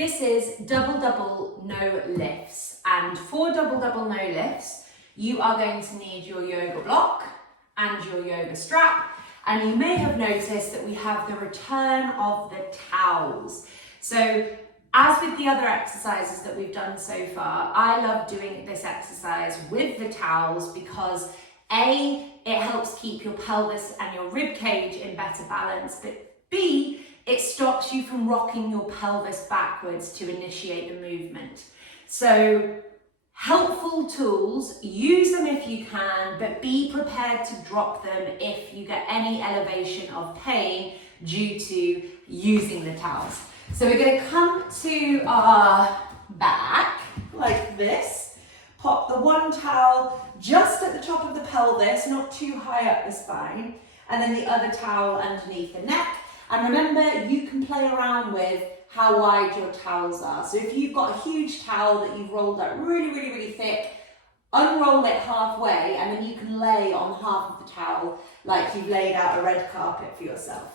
This is double no lifts, and for double no lifts you are going to need your yoga block and your yoga strap, and you may have noticed that we have the return of the towels. So as with the other exercises that we've done so far, I love doing this exercise with the towels because A, it helps keep your pelvis and your rib cage in better balance, but B, it stops you from rocking your pelvis backwards to initiate the movement. So helpful tools, use them if you can, but be prepared to drop them if you get any elevation of pain due to using the towels. So we're going to come to our back like this, pop the one towel just at the top of the pelvis, not too high up the spine, and then the other towel underneath the neck. And remember, you can play around with how wide your towels are. So if you've got a huge towel that you've rolled up really thick, unroll it halfway, and then you can lay on half of the towel like you've laid out a red carpet for yourself.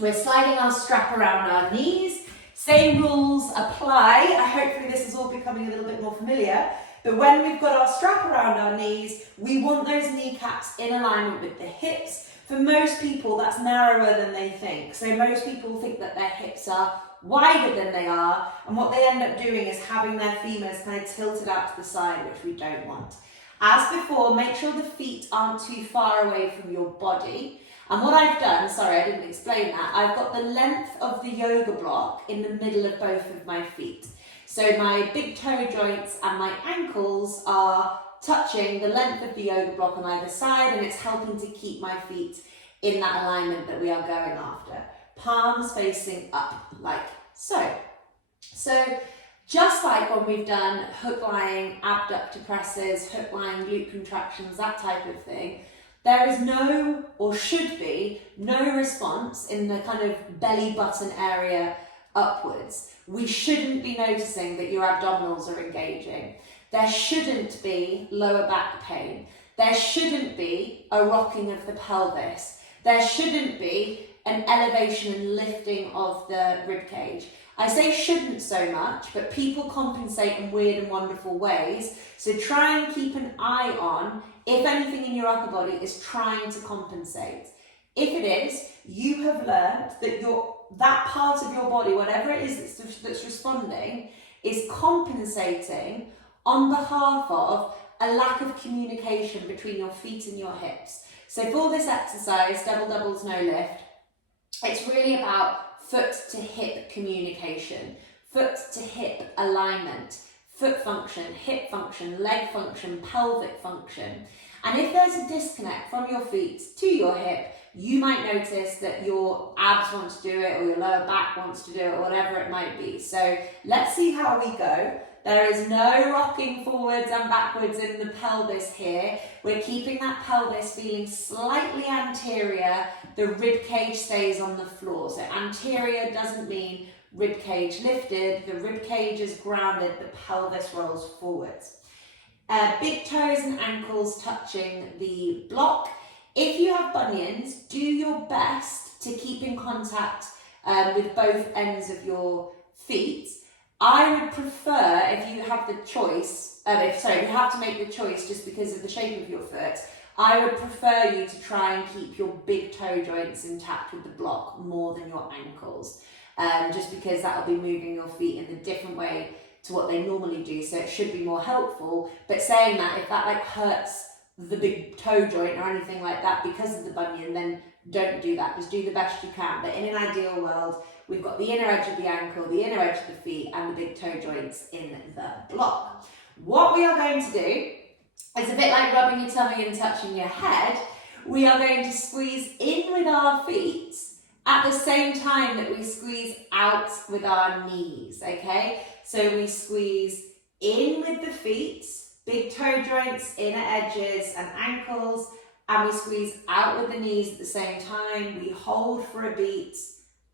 We're sliding our strap around our knees. Same rules apply. Hopefully this is all becoming a little bit more familiar. But when we've got our strap around our knees, we want those kneecaps in alignment with the hips. For most people, that's narrower than they think. So most people think that their hips are wider than they are, and what they end up doing is having their femurs kind of tilted out to the side, which we don't want. As before, make sure the feet aren't too far away from your body. And what I've done, sorry, I didn't explain that, I've got the length of the yoga block in the middle of both of my feet. So my big toe joints and my ankles are touching the length of the yoga block on either side, and it's helping to keep my feet in that alignment that we are going after. Palms facing up, like so. So just like when we've done hook lying, abductor presses, hook lying, glute contractions, that type of thing, there is no, or should be, no response in the kind of belly button area upwards. We shouldn't be noticing that your abdominals are engaging. There shouldn't be lower back pain. There shouldn't be a rocking of the pelvis. There shouldn't be an elevation and lifting of the rib cage. I say shouldn't so much, but people compensate in weird and wonderful ways. So try and keep an eye on if anything in your upper body is trying to compensate. If it is, you have learned that that part of your body, whatever it is that's responding, is compensating on behalf of a lack of communication between your feet and your hips. So for this exercise, doubles no lift, it's really about foot to hip communication, foot to hip alignment, foot function, hip function, leg function, pelvic function. And if there's a disconnect from your feet to your hip, you might notice that your abs want to do it, or your lower back wants to do it, or whatever it might be. So let's see how we go. There is no rocking forwards and backwards in the pelvis here. We're keeping that pelvis feeling slightly anterior. The rib cage stays on the floor. So anterior doesn't mean rib cage lifted. The rib cage is grounded. The pelvis rolls forwards. Big toes and ankles touching the block. If you have bunions, do your best to keep in contact with both ends of your feet. I would prefer, if you have the choice, if you have to make the choice just because of the shape of your foot, I would prefer you to try and keep your big toe joints intact with the block more than your ankles, just because that will be moving your feet in a different way to what they normally do, so it should be more helpful. But saying that, if that hurts the big toe joint or anything like that because of the bunion, then don't do that. Just do the best you can. But in an ideal world, we've got the inner edge of the ankle, the inner edge of the feet, and the big toe joints in the block. What we are going to do is a bit like rubbing your tummy and touching your head. We are going to squeeze in with our feet at the same time that we squeeze out with our knees, okay? So we squeeze in with the feet, big toe joints, inner edges and ankles, and we squeeze out with the knees at the same time. We hold for a beat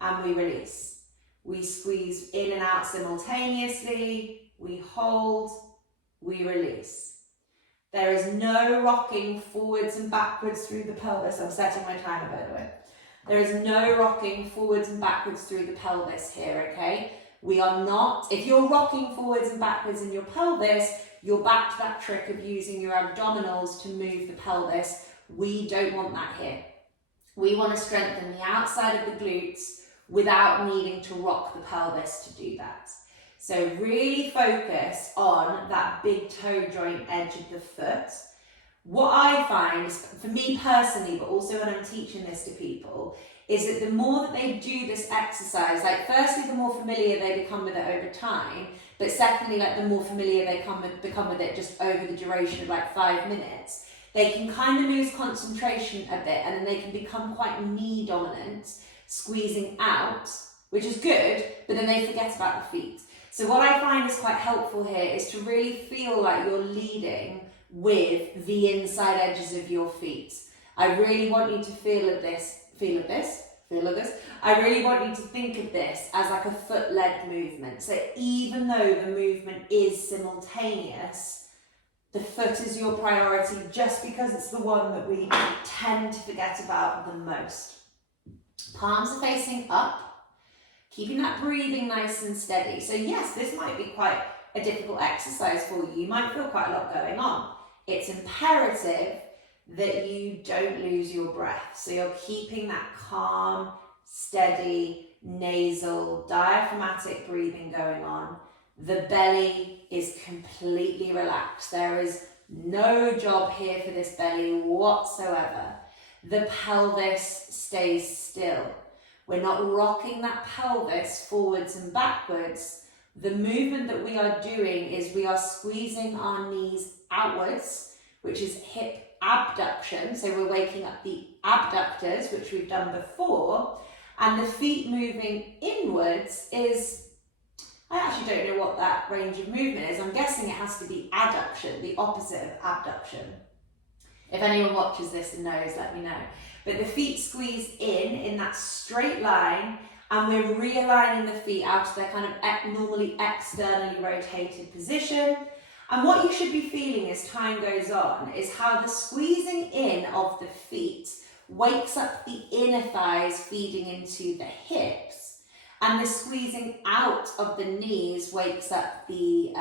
and we release. We squeeze in and out simultaneously. We hold, we release. There is no rocking forwards and backwards through the pelvis. I'm setting my timer, by the way. There is no rocking forwards and backwards through the pelvis here, okay? We are not, if you're rocking forwards and backwards in your pelvis, you're back to that trick of using your abdominals to move the pelvis. We don't want that here. We want to strengthen the outside of the glutes without needing to rock the pelvis to do that. So really focus on that big toe joint edge of the foot. What I find, for me personally, but also when I'm teaching this to people, is that the more that they do this exercise, like firstly, the more familiar they become with it over time, but secondly, like the more familiar they become with it just over the duration of like 5 minutes, they can kind of lose concentration a bit and then they can become quite knee dominant, squeezing out, which is good, but then they forget about the feet. So what I find is quite helpful here is to really feel like you're leading with the inside edges of your feet. I really want you to feel of this. I really want you to think of this as like a foot-led movement. So even though the movement is simultaneous, the foot is your priority just because it's the one that we tend to forget about the most. Palms are facing up, keeping that breathing nice and steady. So yes, this might be quite a difficult exercise for you. You might feel quite a lot going on. It's imperative that you don't lose your breath. So you're keeping that calm, steady, nasal, diaphragmatic breathing going on. The belly is completely relaxed. There is no job here for this belly whatsoever. The pelvis stays still. We're not rocking that pelvis forwards and backwards. The movement that we are doing is we are squeezing our knees outwards, which is hip abduction. So we're waking up the abductors, which we've done before. And the feet moving inwards is, I actually don't know what that range of movement is. I'm guessing it has to be adduction, the opposite of abduction. If anyone watches this and knows, let me know. But the feet squeeze in that straight line, and we're realigning the feet out of their kind of normally externally rotated position. And what you should be feeling as time goes on is how the squeezing in of the feet wakes up the inner thighs feeding into the hips, and the squeezing out of the knees wakes up the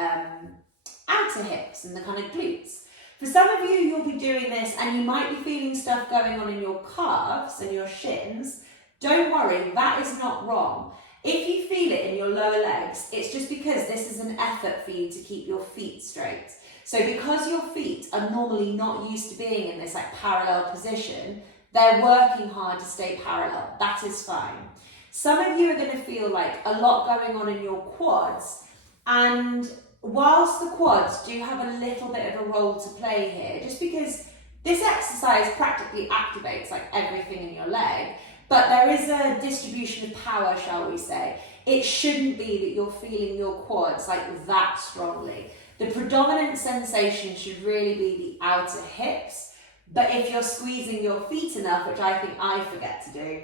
outer hips and the kind of glutes. For some of you, you'll be doing this and you might be feeling stuff going on in your calves and your shins. Don't worry, that is not wrong. If you feel it in your lower legs, it's just because this is an effort for you to keep your feet straight. So because your feet are normally not used to being in this like parallel position, they're working hard to stay parallel. That is fine. Some of you are going to feel like a lot going on in your quads, and whilst the quads do have a little bit of a role to play here, just because this exercise practically activates like everything in your leg, but there is a distribution of power, shall we say. It shouldn't be that you're feeling your quads like that strongly. The predominant sensation should really be the outer hips, but if you're squeezing your feet enough, which I think I forget to do,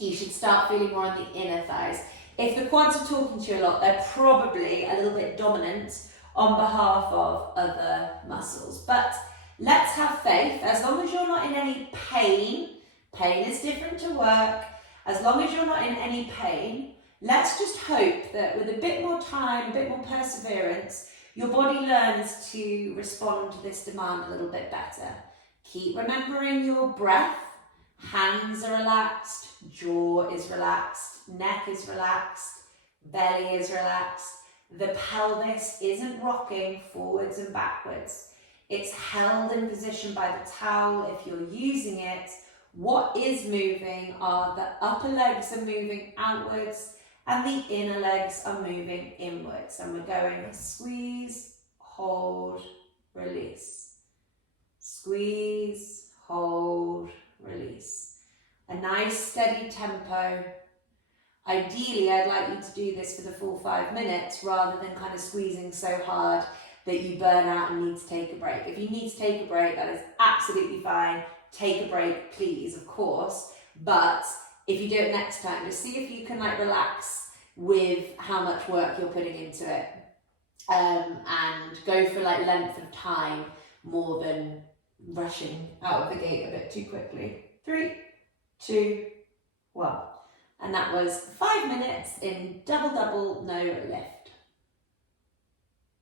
you should start feeling more on the inner thighs. If the quads are talking to you a lot, they're probably a little bit dominant on behalf of other muscles. But let's have faith. As long as you're not in any pain, pain is different to work. As long as you're not in any pain, let's just hope that with a bit more time, a bit more perseverance, your body learns to respond to this demand a little bit better. Keep remembering your breath. Hands are relaxed, jaw is relaxed, neck is relaxed, belly is relaxed. The pelvis isn't rocking forwards and backwards. It's held in position by the towel if you're using it. What is moving are the upper legs are moving outwards and the inner legs are moving inwards. And we're going squeeze, hold, release. Squeeze, hold, release. A nice steady tempo. Ideally, I'd like you to do this for the full 5 minutes rather than kind of squeezing so hard that you burn out and need to take a break. If you need to take a break, that is absolutely fine. Take a break, please, of course. But if you do it next time, just see if you can like relax with how much work you're putting into it. And go for like length of time more than rushing out of the gate a bit too quickly. 3, 2, 1. And that was 5 minutes in double double no lift.